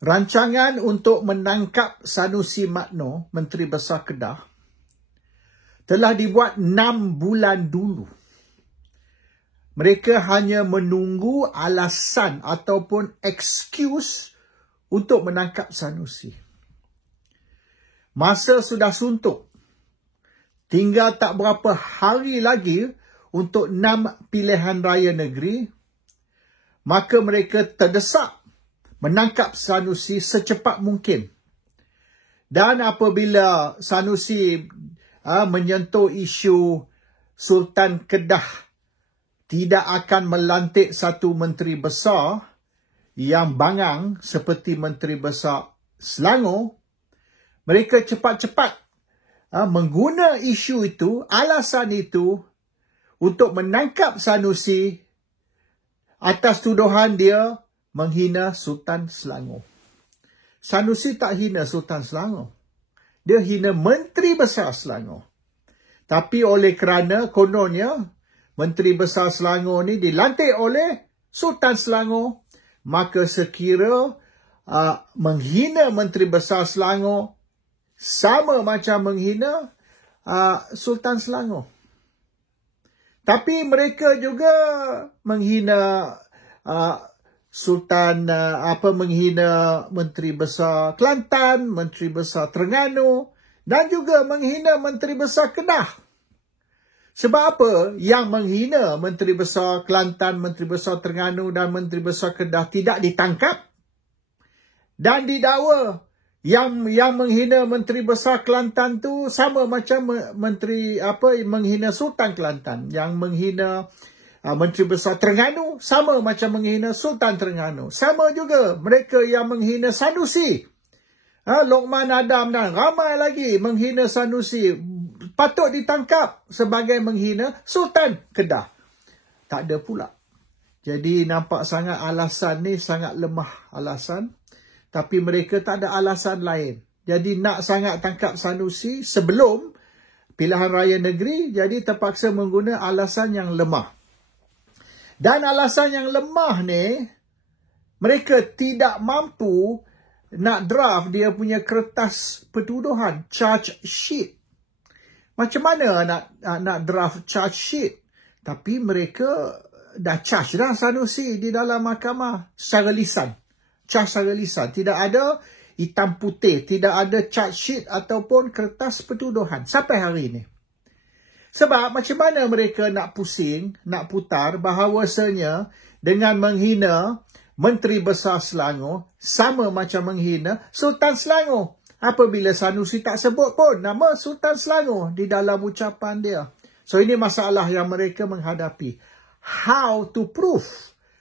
Rancangan untuk menangkap Sanusi Madno, Menteri Besar Kedah, telah dibuat 6 bulan dulu. Mereka hanya menunggu alasan ataupun excuse untuk menangkap Sanusi. Masa sudah suntuk. Tinggal tak berapa hari lagi untuk 6 pilihan raya negeri. Maka mereka terdesak menangkap Sanusi secepat mungkin. Dan apabila Sanusi menyentuh isu Sultan Kedah tidak akan melantik satu menteri besar yang bangang seperti Menteri Besar Selangor, mereka cepat-cepat mengguna isu itu, alasan itu untuk menangkap Sanusi atas tuduhan dia menghina Sultan Selangor. Sanusi tak hina Sultan Selangor. Dia hina Menteri Besar Selangor. Tapi oleh kerana kononnya Menteri Besar Selangor ni dilantik oleh Sultan Selangor, maka sekira menghina Menteri Besar Selangor sama macam menghina Sultan Selangor. Tapi mereka juga menghina menghina Menteri Besar Kelantan, Menteri Besar Terengganu dan juga menghina Menteri Besar Kedah. Sebab apa? Yang menghina Menteri Besar Kelantan, Menteri Besar Terengganu dan Menteri Besar Kedah tidak ditangkap dan didakwa. Yang menghina Menteri Besar Kelantan tu sama macam menghina Sultan Kelantan. Yang menghina Menteri Besar Terengganu sama macam menghina Sultan Terengganu. Sama juga mereka yang menghina Sanusi. Lokman Adam dan ramai lagi menghina Sanusi. Patut ditangkap sebagai menghina Sultan Kedah. Tak ada pula. Jadi nampak sangat alasan ni sangat lemah alasan. Tapi mereka tak ada alasan lain. Jadi nak sangat tangkap Sanusi sebelum pilihan raya negeri, jadi terpaksa menggunakan alasan yang lemah. Dan alasan yang lemah ni, mereka tidak mampu nak draft dia punya kertas pertuduhan, charge sheet. Macam mana nak draft charge sheet? Tapi mereka dah charge dah Sanusi di dalam mahkamah secara lisan. Charge secara lisan. Tidak ada hitam putih. Tidak ada charge sheet ataupun kertas pertuduhan. Sampai hari ini. Sebab macam mana mereka nak pusing, nak putar bahawasanya dengan menghina Menteri Besar Selangor sama macam menghina Sultan Selangor. Apabila Sanusi tak sebut pun nama Sultan Selangor di dalam ucapan dia. So ini masalah yang mereka menghadapi. How to prove?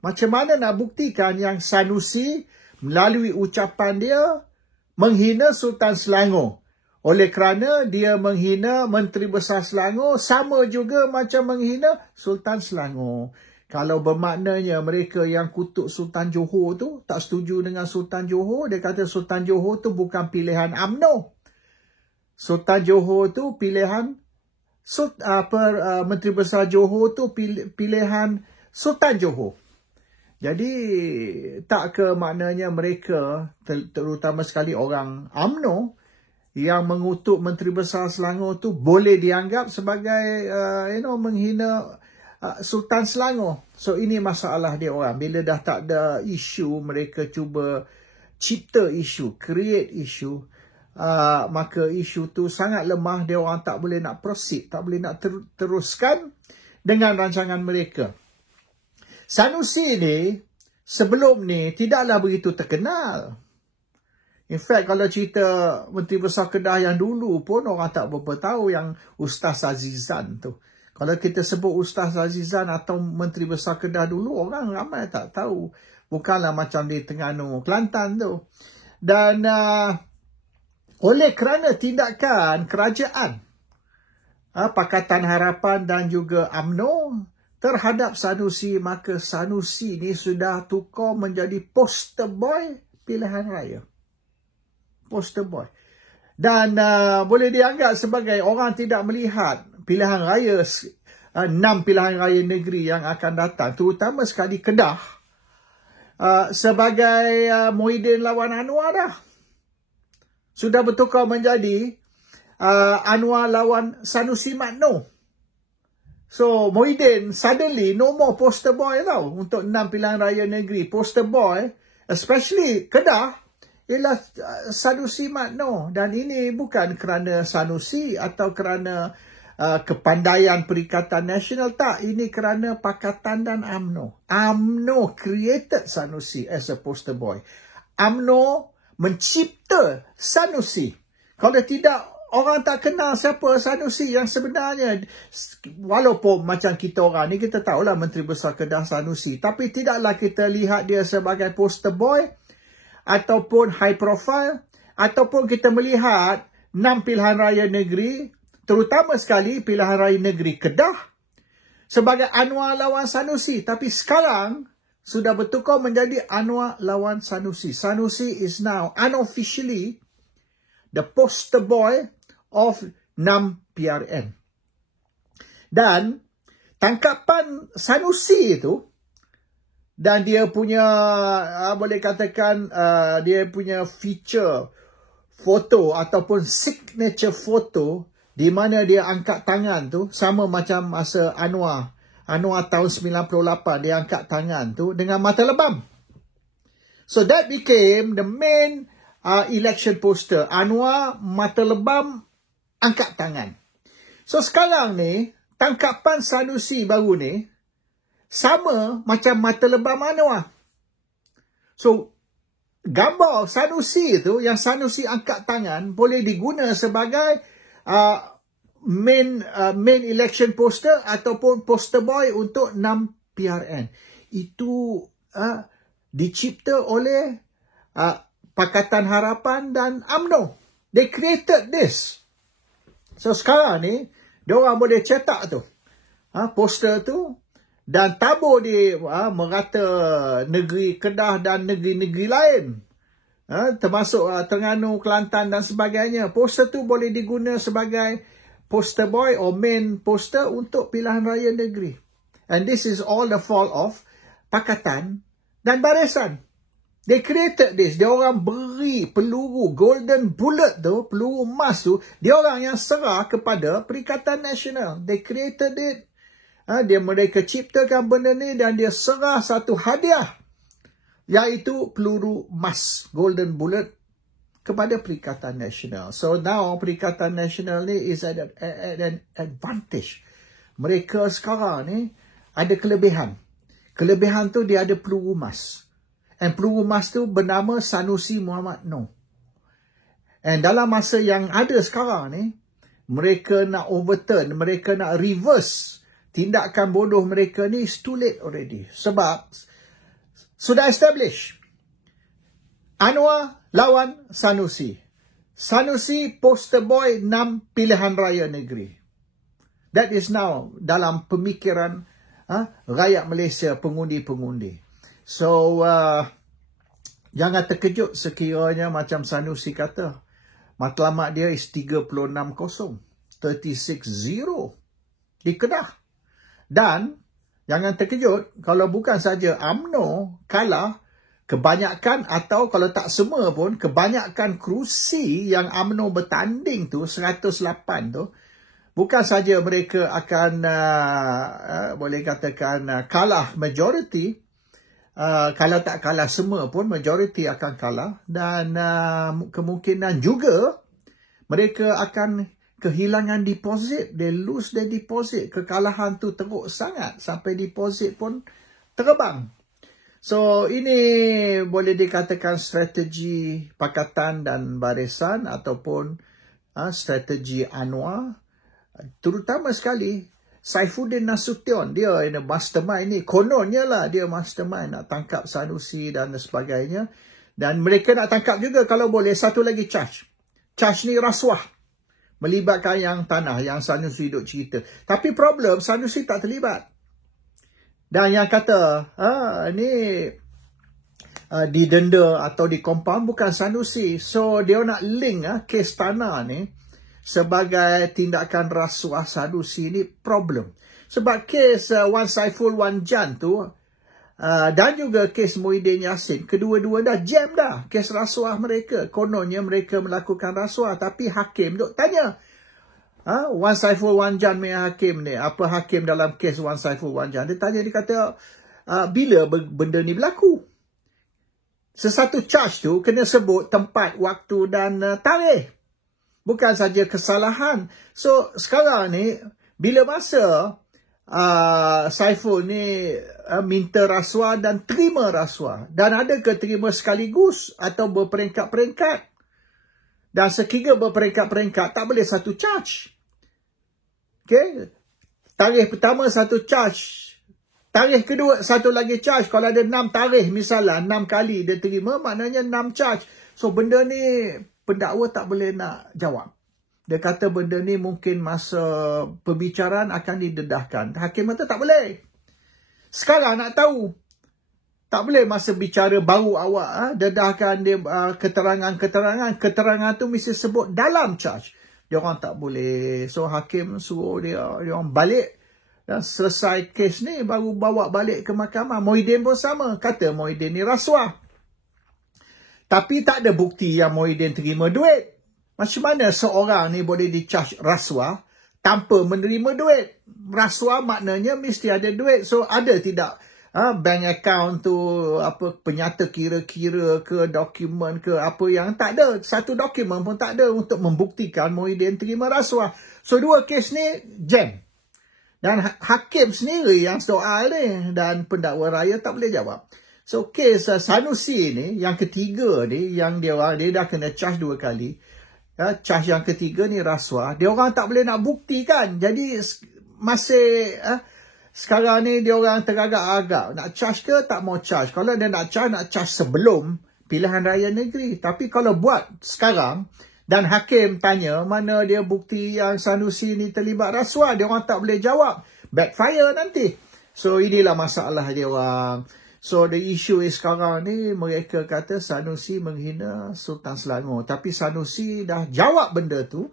Macam mana nak buktikan yang Sanusi melalui ucapan dia menghina Sultan Selangor. Oleh kerana dia menghina Menteri Besar Selangor sama juga macam menghina Sultan Selangor. Kalau bermaknanya mereka yang kutuk Sultan Johor tu tak setuju dengan Sultan Johor, dia kata Sultan Johor tu bukan pilihan UMNO. Sultan Johor tu pilihan Menteri Besar Johor tu pilihan Sultan Johor. Jadi tak ke maknanya mereka terutama sekali orang UMNO yang mengutuk Menteri Besar Selangor tu boleh dianggap sebagai menghina Sultan Selangor. So ini masalah dia orang. Bila dah tak ada isu, mereka cuba cipta isu, create isu. Maka isu tu sangat lemah, dia orang tak boleh nak proceed, tak boleh nak teruskan dengan rancangan mereka. Sanusi ni sebelum ni tidaklah begitu terkenal. In fact, kalau cerita Menteri Besar Kedah yang dulu pun orang tak berapa tahu yang Ustaz Azizan tu. Kalau kita sebut Ustaz Azizan atau Menteri Besar Kedah dulu, orang ramai tak tahu. Bukanlah macam di Terengganu, Kelantan tu. Dan oleh kerana tindakan kerajaan, Pakatan Harapan dan juga UMNO terhadap Sanusi, maka Sanusi ni sudah tukar menjadi poster boy pilihan raya. Poster boy. Dan boleh dianggap sebagai orang tidak melihat pilihan raya, 6 pilihan raya negeri yang akan datang, terutama sekali Kedah. sebagai Muhyiddin lawan Anwar dah. Sudah bertukar menjadi Anwar lawan Sanusi Makno. So, Muhyiddin suddenly no more poster boy tau untuk 6 pilihan raya negeri. Poster boy, especially Kedah, ialah Sanusi Makno. Dan ini bukan kerana Sanusi atau kerana kepandaian Perikatan Nasional. Tak, ini kerana Pakatan dan UMNO. UMNO created Sanusi as a poster boy. UMNO mencipta Sanusi. Kalau tidak, orang tak kenal siapa Sanusi yang sebenarnya. Walaupun macam kita orang ni, kita tahulah Menteri Besar Kedah Sanusi. Tapi tidaklah kita lihat dia sebagai poster boy ataupun high profile. Ataupun kita melihat 6 pilihan raya negeri, terutama sekali pilihan raya negeri Kedah, sebagai Anwar lawan Sanusi. Tapi sekarang sudah bertukar menjadi Anwar lawan Sanusi. Sanusi is now unofficially the poster boy of 6 PRN. Dan tangkapan Sanusi itu, dan dia punya, boleh katakan, dia punya feature foto ataupun signature foto, di mana dia angkat tangan tu, sama macam masa Anwar tahun 98, dia angkat tangan tu dengan mata lebam. So that became the main election poster. Anwar, mata lebam, angkat tangan. So sekarang ni, tangkapan Sanusi baru ni, sama macam mata lebam Anwar. So, gambar Sanusi tu, yang Sanusi angkat tangan, boleh diguna sebagai main election poster ataupun poster boy untuk 6 PRN. Itu dicipta oleh Pakatan Harapan dan UMNO. They created this. So sekarang ni, diorang boleh cetak tu, poster tu, dan tabur di merata negeri Kedah dan negeri-negeri lain. Termasuk Terengganu, Kelantan dan sebagainya. Poster tu boleh diguna sebagai poster boy or main poster untuk pilihan raya negeri. And this is all the fault of Pakatan dan Barisan. They created this. Dia orang beri peluru golden bullet tu, peluru emas tu, dia orang yang serah kepada Perikatan Nasional. They created it. Mereka ciptakan benda ni dan dia serah satu hadiah, iaitu peluru emas, golden bullet, kepada Perikatan Nasional. So now Perikatan Nasional ni is at an advantage. Mereka sekarang ni ada kelebihan. Kelebihan tu dia ada peluru emas. And peluru emas tu bernama Sanusi Muhammad Noor. And dalam masa yang ada sekarang ni, mereka nak overturn, mereka nak reverse tindakan bodoh mereka ni, is too late already. Sebab sudah establish. Anwar lawan Sanusi. Sanusi poster boy 6 pilihan raya negeri. That is now dalam pemikiran rakyat Malaysia, pengundi-pengundi. So, jangan terkejut sekiranya macam Sanusi kata, matlamat dia is 36-0. 36-0 di Kedah. Dan jangan terkejut kalau bukan saja UMNO kalah, kebanyakan atau kalau tak semua pun, kebanyakan kerusi yang UMNO bertanding tu, 108 tu, bukan saja mereka akan, boleh katakan, kalah majority, kalau tak kalah semua pun, majority akan kalah. Dan kemungkinan juga mereka akan kehilangan deposit. They lose their deposit. Kekalahan tu teruk sangat sampai deposit pun terbang. So, ini boleh dikatakan strategi Pakatan dan Barisan ataupun strategi Anwar. Terutama sekali Saifuddin Nasution. Dia mastermind ni. Kononnya lah dia mastermind nak tangkap Sanusi dan sebagainya. Dan mereka nak tangkap juga kalau boleh satu lagi charge. Charge ni rasuah. Melibatkan yang tanah, yang Sanusi duk cerita. Tapi problem, Sanusi tak terlibat. Dan yang kata, ni didenda atau dikompam bukan Sanusi. So, dia nak link kes tanah ni sebagai tindakan rasuah Sanusi ni problem. Sebab kes Wan Saiful Wan Jan tu, Dan juga kes Muhyiddin Yassin. Kedua-dua dah jam dah. Kes rasuah mereka. Kononnya mereka melakukan rasuah. Tapi hakim duk tanya. Wan Saiful Wanjan punya hakim ni. Apa hakim dalam kes Wan Saiful Wanjan? Dia tanya, dia kata, bila benda ni berlaku? Sesuatu charge tu kena sebut tempat, waktu dan tarikh. Bukan saja kesalahan. So, sekarang ni, bila masa Saiful ni minta rasuah dan terima rasuah. Dan adakah terima sekaligus atau berperingkat-peringkat? Dan sekiranya berperingkat-peringkat, tak boleh satu charge. Okay? Tarikh pertama satu charge. Tarikh kedua satu lagi charge. Kalau ada 6 tarikh misalnya, 6 kali dia terima, maknanya 6 charge. So benda ni pendakwa tak boleh nak jawab. Dia kata benda ni mungkin masa perbicaraan akan didedahkan. Hakim kata tak boleh. Sekarang nak tahu. Tak boleh masa bicara baru awak dedahkan dia keterangan-keterangan. Keterangan tu mesti sebut dalam charge. Dia orang tak boleh. So hakim suruh dia orang balik dan selesai kes ni baru bawa balik ke mahkamah. Muhyiddin pun sama. Kata Muhyiddin ni rasuah. Tapi tak ada bukti yang Muhyiddin terima duit. Macam mana seorang ni boleh di-charge rasuah tanpa menerima duit? Rasuah maknanya mesti ada duit. So ada tidak bank account tu, apa penyata kira-kira ke, dokumen ke, apa yang tak ada. Satu dokumen pun tak ada untuk membuktikan Muhyiddin terima rasuah. So dua kes ni jam. Dan hakim sendiri yang soal ni dan pendakwa raya tak boleh jawab. So kes Sanusi ni, yang ketiga ni, yang dia dah kena charge 2 kali. Charge yang ketiga ni rasuah. Dia orang tak boleh nak buktikan. Jadi masih sekarang ni dia orang teragak-agak. Nak charge ke tak mau charge. Kalau dia nak charge sebelum pilihan raya negeri. Tapi kalau buat sekarang dan hakim tanya mana dia bukti yang Sanusi ni terlibat rasuah, dia orang tak boleh jawab. Backfire nanti. So inilah masalah dia orang. So the issue is sekarang ni mereka kata Sanusi menghina Sultan Selangor. Tapi Sanusi dah jawab benda tu.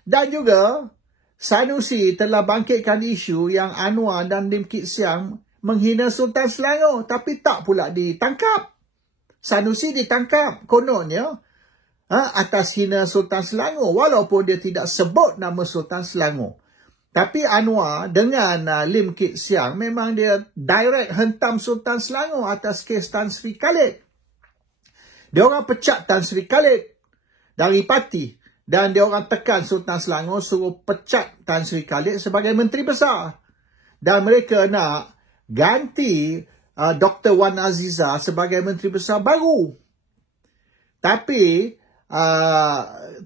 Dan juga Sanusi telah bangkitkan isu yang Anwar dan Lim Kit Siang menghina Sultan Selangor. Tapi tak pula ditangkap. Sanusi ditangkap kononnya atas hina Sultan Selangor. Walaupun dia tidak sebut nama Sultan Selangor. Tapi Anwar dengan Lim Kit Siang memang dia direct hentam Sultan Selangor atas kes Tan Sri Khalid. Dia orang pecat Tan Sri Khalid dari parti. Dan dia orang tekan Sultan Selangor suruh pecat Tan Sri Khalid sebagai Menteri Besar. Dan mereka nak ganti Dr. Wan Azizah sebagai Menteri Besar baru. Tapi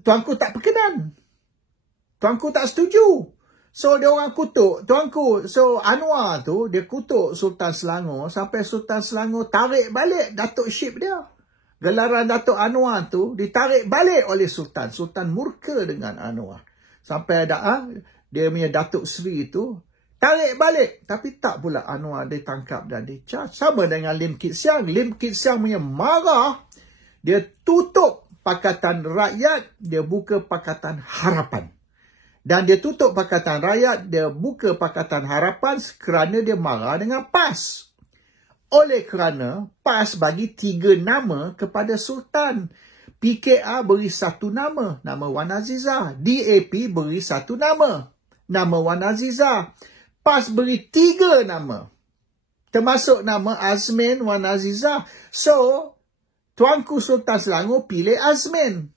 Tuanku tak berkenan. Tuanku tak setuju. So, dia orang kutuk Tuanku. So, Anwar tu, dia kutuk Sultan Selangor sampai Sultan Selangor tarik balik Datuk Ship dia. Gelaran Datuk Anwar tu ditarik balik oleh Sultan. Sultan murka dengan Anwar. Sampai ada dia punya Datuk Seri tu tarik balik. Tapi tak pula Anwar ditangkap dan dicharge. Sama dengan Lim Kit Siang. Lim Kit Siang punya marah. Dia tutup Pakatan Rakyat. Dia buka Pakatan Harapan. Dan dia tutup Pakatan Rakyat, dia buka Pakatan Harapan kerana dia marah dengan PAS. Oleh kerana PAS bagi 3 nama kepada Sultan. PKR beri 1 nama, nama Wan Azizah. DAP beri 1 nama, nama Wan Azizah. PAS beri 3 nama, termasuk nama Azmin Wan Azizah. So, Tuanku Sultan Selangor pilih Azmin,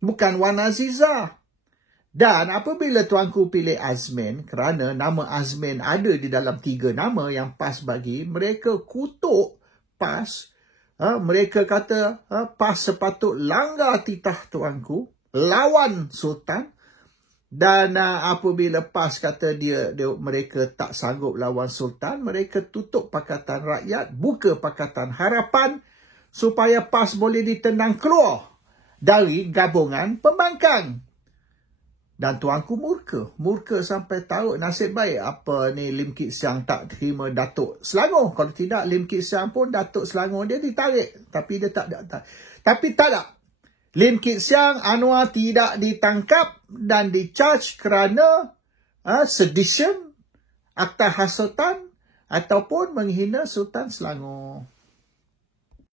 bukan Wan Azizah. Dan apabila Tuanku pilih Azmin, kerana nama Azmin ada di dalam 3 nama yang PAS bagi, mereka kutuk PAS. Mereka kata PAS sepatut langgar titah Tuanku, lawan Sultan. Dan apabila PAS kata mereka tak sanggup lawan Sultan, mereka tutup Pakatan Rakyat, buka Pakatan Harapan, supaya PAS boleh ditendang keluar dari gabungan pembangkang. Dan Tuanku murka sampai tahu. Nasib baik apa ni Lim Kit Siang tak terima Datuk Selangor. Kalau tidak, Lim Kit Siang pun Datuk Selangor dia ditarik. Tapi dia tak. Tapi tak ada. Lim Kit Siang, Anwar tidak ditangkap dan dicharge kerana sedition, akta hasutan, ataupun menghina Sultan Selangor.